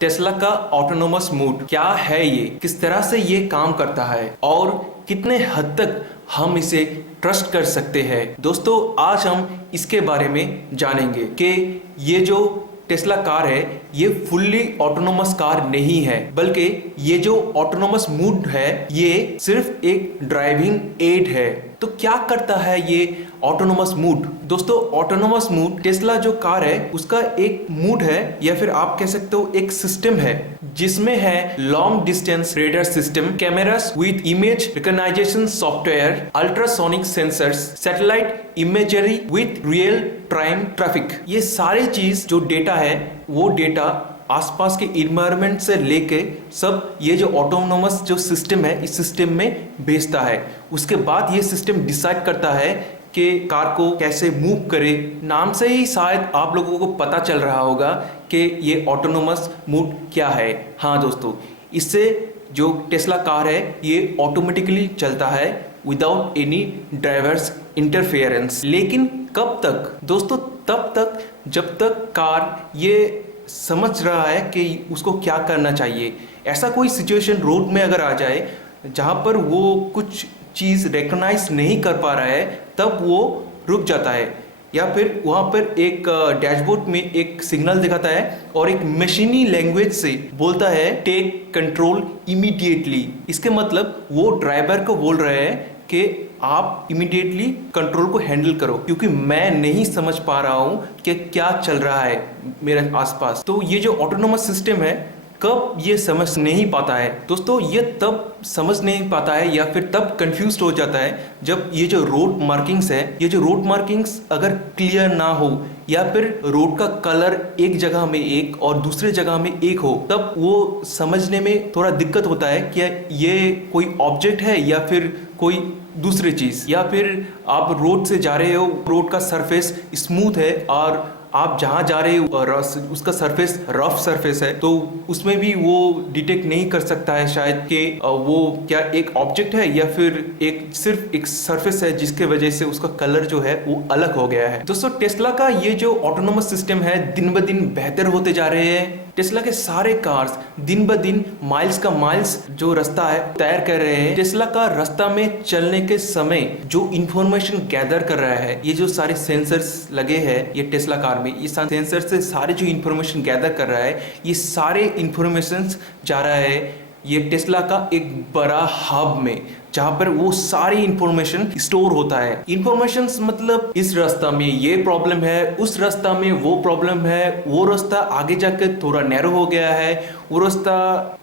Tesla का autonomous mode क्या है, ये किस तरह से ये काम करता है और कितने हद तक हम इसे ट्रस्ट कर सकते हैं। दोस्तों, आज हम इसके बारे में जानेंगे कि ये जो टेस्ला कार है ये फुल्ली ऑटोनोमस कार नहीं है, बल्कि ये जो ऑटोनोमस मोड है ये सिर्फ एक ड्राइविंग एड है। तो क्या करता है ये ऑटोनोमस मोड? दोस्तों, ऑटोनोमस मोड टेस्ला जो कार है उसका एक मोड है, या फिर आप कह सकते हो एक सिस्टम है, जिसमें है long distance radar system, cameras with image recognition software, ultrasonic sensors, satellite imagery with real time traffic. ये सारी चीज जो डेटा है वो डेटा आसपास के इन्वायरमेंट से लेके सब ये जो ऑटोनोमस जो सिस्टम है इस सिस्टम में भेजता है। उसके बाद ये सिस्टम डिसाइड करता है कि कार को कैसे मूव करे। नाम से ही शायद आप लोगों को पता चल रहा होगा कि ये ऑटोनोमस मोड क्या है। हाँ दोस्तों, इससे जो टेस्ला कार है ये ऑटोमेटिकली चलता है विदाउट एनी ड्राइवर्स इंटरफेरेंस। लेकिन कब तक? दोस्तों, तब तक जब तक कार ये समझ रहा है कि उसको क्या करना चाहिए। ऐसा कोई सिचुएशन रोड में अगर आ जाए जहाँ पर वो कुछ चीज़ रिकॉग्नाइज नहीं कर पा रहा है, तब वो रुक जाता है, या फिर वहाँ पर एक डैशबोर्ड में एक सिग्नल दिखाता है और एक मशीनी लैंग्वेज से बोलता है टेक कंट्रोल इमीडिएटली। इसके मतलब वो ड्राइवर को बोल रहे हैं कि आप इमीडिएटली कंट्रोल को हैंडल करो, क्योंकि मैं नहीं समझ पा रहा हूँ कि क्या चल रहा है मेरे आसपास। तो ये जो ऑटोनोमस सिस्टम है कब ये समझ नहीं पाता है दोस्तों, ये तब समझ नहीं पाता है या फिर तब कंफ्यूज हो जाता है जब ये जो रोड मार्किंग्स है, ये जो रोड मार्किंग्स अगर क्लियर ना हो, या फिर रोड का कलर एक जगह में एक और दूसरे जगह में एक हो, तब वो समझने में थोड़ा दिक्कत होता है कि ये कोई ऑब्जेक्ट है या फिर कोई दूसरी चीज। या फिर आप रोड से जा रहे हो, रोड का सरफेस स्मूथ है और आप जहाँ जा रहे हो उसका सरफेस रफ सरफेस है, तो उसमें भी वो डिटेक्ट नहीं कर सकता है शायद कि वो क्या एक ऑब्जेक्ट है या फिर एक सिर्फ एक सरफेस है, जिसके वजह से उसका कलर जो है वो अलग हो गया है। दोस्तों, टेस्ला का ये जो ऑटोनोमस सिस्टम है दिन ब दिन बेहतर होते जा रहे हैं। टेस्ला के सारे कार्स दिन ब दिन माइल्स का माइल्स जो रास्ता है तैयार कर रहे हैं। टेस्ला का रास्ता में चलने के समय जो इंफॉर्मेशन गैदर कर रहा है, ये जो सारे सेंसर्स लगे हैं ये टेस्ला कार में, ये सेंसर से सारे जो इंफॉर्मेशन गैदर कर रहा है, ये सारे इंफॉर्मेशन जा रहा है ये टेस्ला का एक बड़ा हब में, जहां पर वो सारी इंफॉर्मेशन स्टोर होता है। इंफॉर्मेशन मतलब इस रास्ता में ये प्रॉब्लम है, उस रास्ता में वो प्रॉब्लम है, वो रास्ता आगे जाकर थोड़ा नैरो हो गया है, वो रास्ता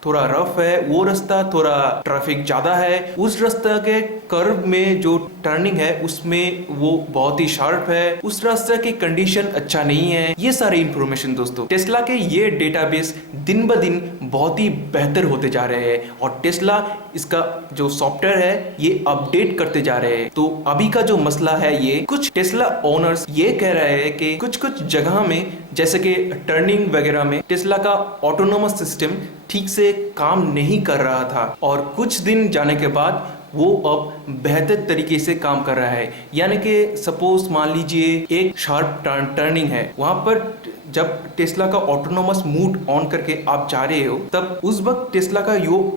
थोड़ा रफ है, वो रास्ता थोड़ा ट्रैफिक ज्यादा है, उस रास्ता के कर्व में जो टर्निंग है उसमें वो बहुत ही शार्प है, उस रास्ते की कंडीशन अच्छा नहीं है। ये सारी इंफॉर्मेशन दोस्तों टेस्ला के ये डेटाबेस दिन ब दिन बहुत ही बेहतर होते जा रहे हैं, और टेस्ला इसका जो सॉफ्टवेयर है ये अपडेट करते जा रहे हैं। तो अभी का जो मसला है, ये कुछ टेस्ला ओनर्स ये कह रहे हैं कि कुछ कुछ जगह में जैसे कि टर्निंग वगैरह में टेस्ला का ऑटोनोमस सिस्टम ठीक से काम नहीं कर रहा था, और कुछ दिन जाने के बाद वो अब बेहतर तरीके से काम कर रहा है। यानी कि सपोज मान लीजिए एक शार्प टर्निंग है, वहां पर जब टेस्ला का ऑटोनोमस मोड ऑन करके आप जा रहे हो, तब उस वक्त टेस्ला का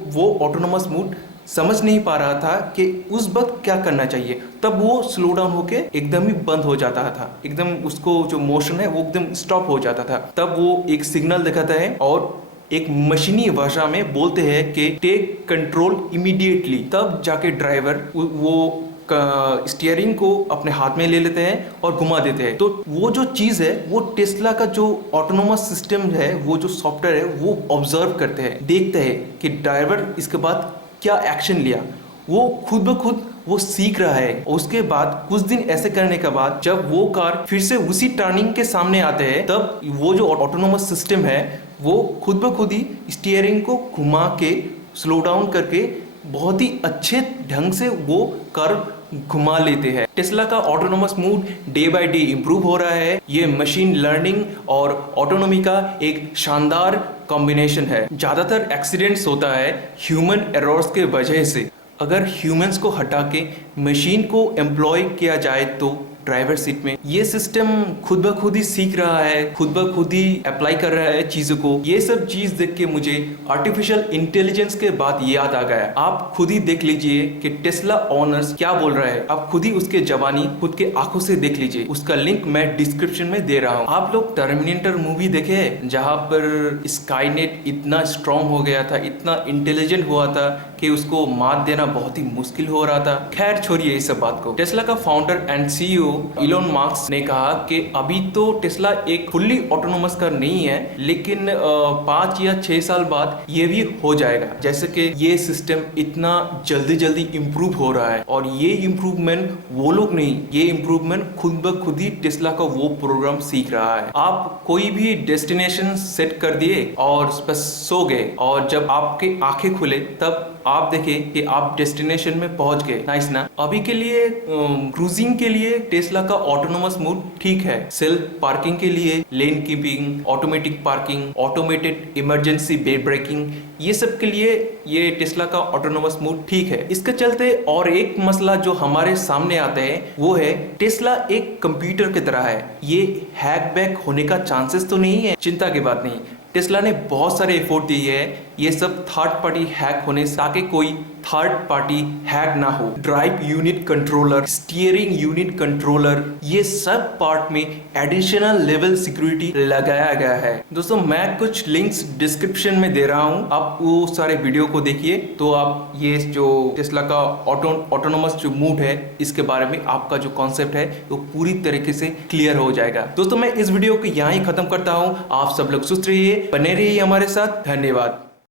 वो ऑटोनोमस मोड समझ नहीं पा रहा था कि उस वक्त क्या करना चाहिए, तब वो स्लो डाउन होके एकदम ही बंद हो जाता था, एकदम उसको जो मोशन है वो एकदम स्टॉप हो जाता था। तब वो एक सिग्नल दिखाता है और एक मशीनी भाषा में बोलते हैं कि टेक कंट्रोल इमीडिएटली, तब जाके ड्राइवर वो स्टीयरिंग को अपने हाथ में ले लेते हैं और घुमा देते हैं। तो वो जो चीज़ है वो टेस्ला का जो ऑटोनोमस सिस्टम है, वो जो सॉफ्टवेयर है वो ऑब्जर्व करते हैं, देखते हैं कि ड्राइवर इसके बाद क्या एक्शन लिया, वो खुद ब खुद वो सीख रहा है। उसके बाद कुछ दिन ऐसे करने के बाद जब वो कार फिर से उसी टर्निंग के सामने आते हैं, तब वो जो ऑटोनोमस सिस्टम है वो खुद ब खुद ही स्टीयरिंग को घुमा के स्लो डाउन करके बहुत ही अच्छे ढंग से वो कार घुमा लेते हैं। टेस्ला का autonomous mode day by day improve हो रहा है। ये मशीन लर्निंग और ऑटोनोमी का एक शानदार कॉम्बिनेशन है। ज्यादातर एक्सीडेंट्स होता है ह्यूमन एरर्स के वजह से। अगर ह्यूमंस को हटा के मशीन को एम्प्लॉय किया जाए तो ड्राइवर सीट में। ये सिस्टम खुद ब खुद ही सीख रहा है, खुद ब खुद ही अप्लाई कर रहा है चीजों को। ये सब चीज देख के मुझे आर्टिफिशियल इंटेलिजेंस के बात याद आ गया। आप खुद ही देख लीजिए कि टेस्ला ओनर्स क्या बोल रहा है। आप खुद ही उसके जवानी खुद के आंखों से देख लीजिए। उसका लिंक मैं डिस्क्रिप्शन में दे रहा हूँ। आप लोग टर्मिनेटर मूवी देखे हैं, जहाँ पर स्काईनेट इतना स्ट्रॉन्ग हो गया था, इतना इंटेलिजेंट हुआ था कि उसको मात देना बहुत ही मुश्किल हो रहा था। खैर छोड़िए इस सब बात को। टेस्ला का founder and CEO Elon mask ने कहा कि अभी तो टेस्ला एक फुल्ली ऑटोनोमस कार नहीं है, लेकिन 5 या 6 साल बाद ये भी हो जाएगा। जैसे कि ये सिस्टम इतना जल्दी जल्दी इम्प्रूव हो रहा है, और ये इम्प्रूवमेंट वो लोग नहीं, ये इम्प्रूवमेंट खुद ब खुद ही टेस्ला का वो प्रोग्राम सीख रहा है। आप कोई भी डेस्टिनेशन सेट कर दिए और बस सो गए, और जब आपके आंखें खुले तब आप देखें कि आप डेस्टिनेशन में पहुंच गए। नाइस ना। अभी के लिए क्रूजिंग के लिए टेस्ला का ऑटोनोमस मोड ठीक है। सेल्फ पार्किंग के लिए lane keeping, automatic parking, automated emergency braking, ये सब के लिए ये टेस्ला का ऑटोनोमस मोड ठीक है। इसके चलते और एक मसला जो हमारे सामने आता है वो है टेस्ला एक कंप्यूटर की तरह है। ये हैक बैक होने का चांसेस तो नहीं है, चिंता की बात नहीं। टेस्ला ने बहुत सारे एफर्ट दिए है ये सब थर्ड पार्टी हैक होने, ताकि कोई थर्ड पार्टी हैक ना हो। Drive unit controller, steering unit controller, ये सब पार्ट में एडिशनल लेवल सिक्योरिटी लगाया गया है। दोस्तों मैं कुछ लिंक्स डिस्क्रिप्शन में दे रहा हूं, आप वो सारे वीडियो को देखिए तो आप ये जो टेस्ला का ऑटोनोमस जो मोड है इसके बारे में आपका जो कॉन्सेप्ट है वो पूरी तरीके से क्लियर हो जाएगा। दोस्तों मैं इस वीडियो को यहाँ ही खत्म करता हूँ। आप सब लोग सुस्त रहिए, बने रहिए हमारे साथ। धन्यवाद।